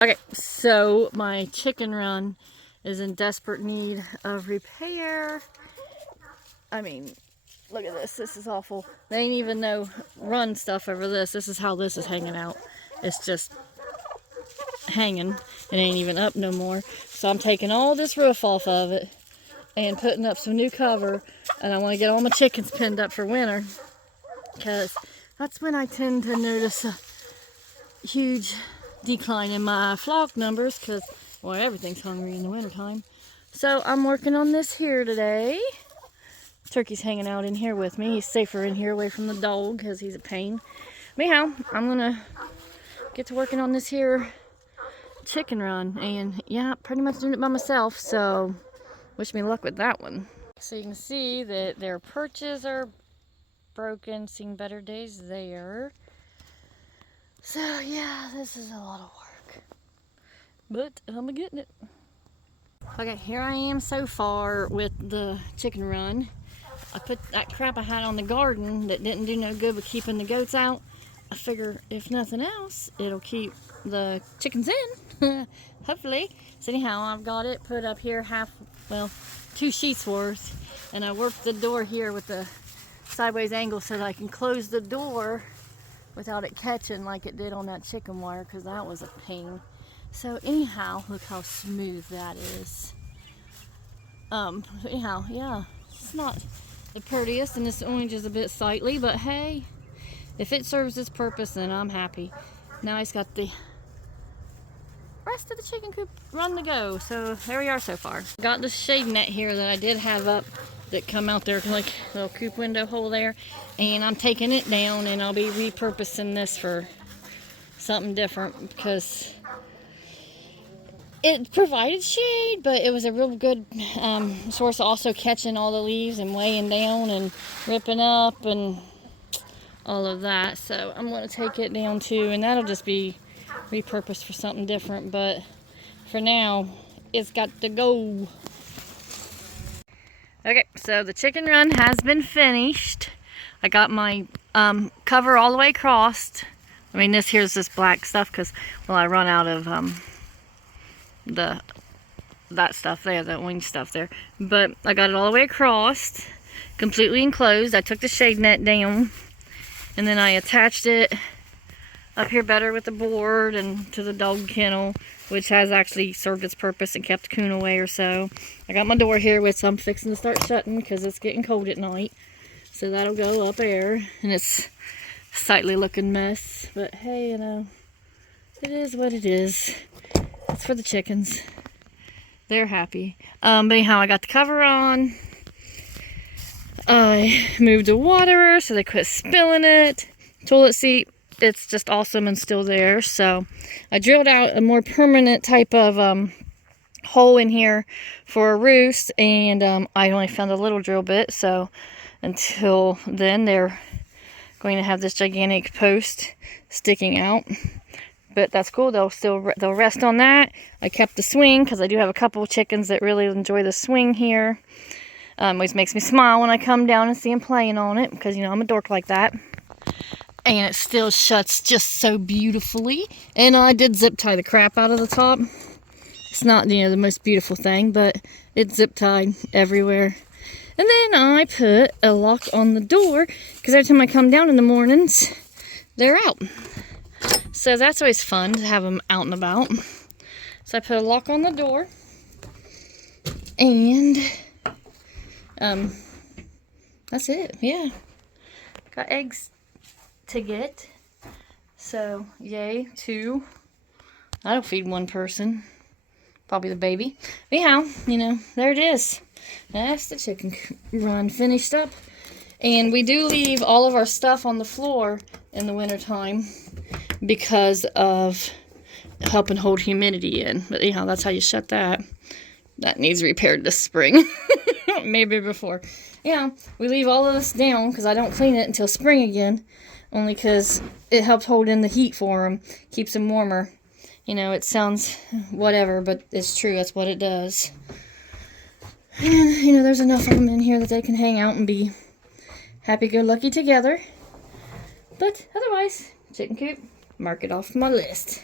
Okay, so my chicken run is in desperate need of repair. I mean, look at this. This is awful. They ain't even no run stuff over this. This is how this is hanging out. It's just hanging. It ain't even up no more. So I'm taking all this roof off of it and putting up some new cover. And I want to get all my chickens pinned up for winter, because that's when I tend to notice a huge decline in my flock numbers, because, well, everything's hungry in the wintertime. So I'm working on this here today. Turkey's hanging out in here with me. He's safer in here away from the dog because he's a pain. Anyhow, I'm gonna get to working on this here chicken run, and yeah, pretty much doing it by myself, so wish me luck with that one. So you can see that their perches are broken, seen better days there. So yeah, this is a lot of work, but I'm getting it. Okay, here I am so far with the chicken run. I put that crap I had on the garden that didn't do no good with keeping the goats out. I figure if nothing else, it'll keep the chickens in, hopefully. So anyhow, I've got it put up here well, 2 sheets worth, and I worked the door here with the sideways angle so that I can close the door without it catching like it did on that chicken wire, because that was a pain. So anyhow, look how smooth that is. Anyhow, yeah, it's not the prettiest, and it's only just a bit sightly, but hey, if it serves its purpose, then I'm happy. Now I just got the rest of the chicken coop run to go, so there we are so far. Got this shade net here that I did have up that come out there like a little coop window hole there, and I'm taking it down, and I'll be repurposing this for something different, because it provided shade, but it was a real good source of also catching all the leaves and weighing down and ripping up and all of that. So I'm going to take it down too, and that'll just be repurposed for something different, but for now it's got to go. Okay, so the chicken run has been finished. I got my cover all the way across. I mean, here's this black stuff because, well, I run out of that stuff there, the orange stuff there, but I got it all the way across, completely enclosed. I took the shade net down, and then I attached it up here better with the board and to the dog kennel, which has actually served its purpose and kept the coon away or so. I got my door here, which I'm fixing to start shutting because it's getting cold at night, so that'll go up there, and it's a sightly looking mess, but hey, you know, it is what it is. It's for the chickens. They're happy. But anyhow, I got the cover on. I moved the waterer so they quit spilling it. Toilet seat, it's just awesome and still there. So I drilled out a more permanent type of hole in here for a roost, and I only found a little drill bit. So until then, they're going to have this gigantic post sticking out. But that's cool. They'll rest on that. I kept the swing because I do have a couple of chickens that really enjoy the swing here. Always makes me smile when I come down and see them playing on it, because, you know, I'm a dork like that. And it still shuts just so beautifully. And I did zip tie the crap out of the top. It's not, you know, the most beautiful thing, but it's zip tied everywhere. And then I put a lock on the door because every time I come down in the mornings, they're out. So that's always fun to have them out and about. So I put a lock on the door, and that's it. Yeah, got eggs to get. So yay, 2. I don't feed 1 person, probably the baby. Anyhow, you know, there it is. That's the chicken run finished up. And we do leave all of our stuff on the floor in the wintertime because of helping hold humidity in. But anyhow, that's how you shut that. That needs repaired this spring. Maybe before. Yeah, we leave all of this down because I don't clean it until spring again. Only because it helps hold in the heat for them. Keeps them warmer. You know, it sounds whatever, but it's true. That's what it does. And, you know, there's enough of them in here that they can hang out and be happy-go-lucky together. But otherwise, chicken coop, mark it off my list.